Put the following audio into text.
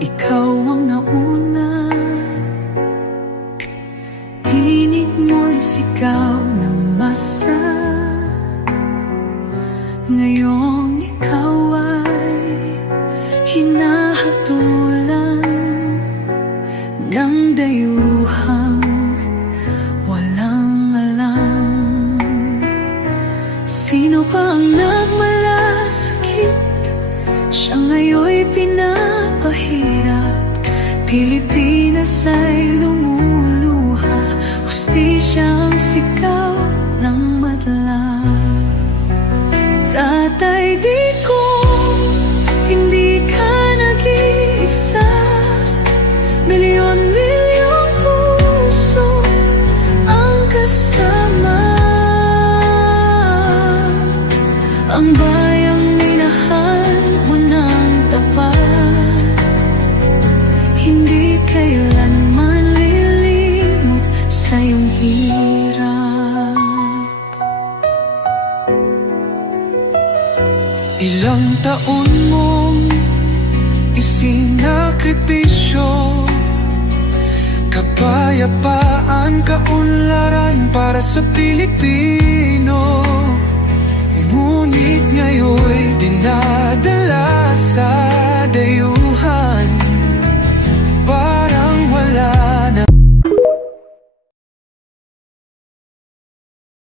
ikaw ang nauna. Tinig mo'y sigaw ng masa. Ngayong ikaw ay hinahatulan ng dayuhang walang alam. Sino pa ang nagmalasakit? Siya ngayon'y pinapahirap. Pilipinas ay lumuluha. Hustisya ang sigaw ng madla. Tatay, di ko hindi ka nag-iisa. Milyon-milyong puso ang kasama. Ang bayang minahal mo ng tapat, hindi kailanman lilimot sa iyong hirap. Ilang taon mong isinakripisyo, kapayapaan, kaunlaran para sa Pilipino.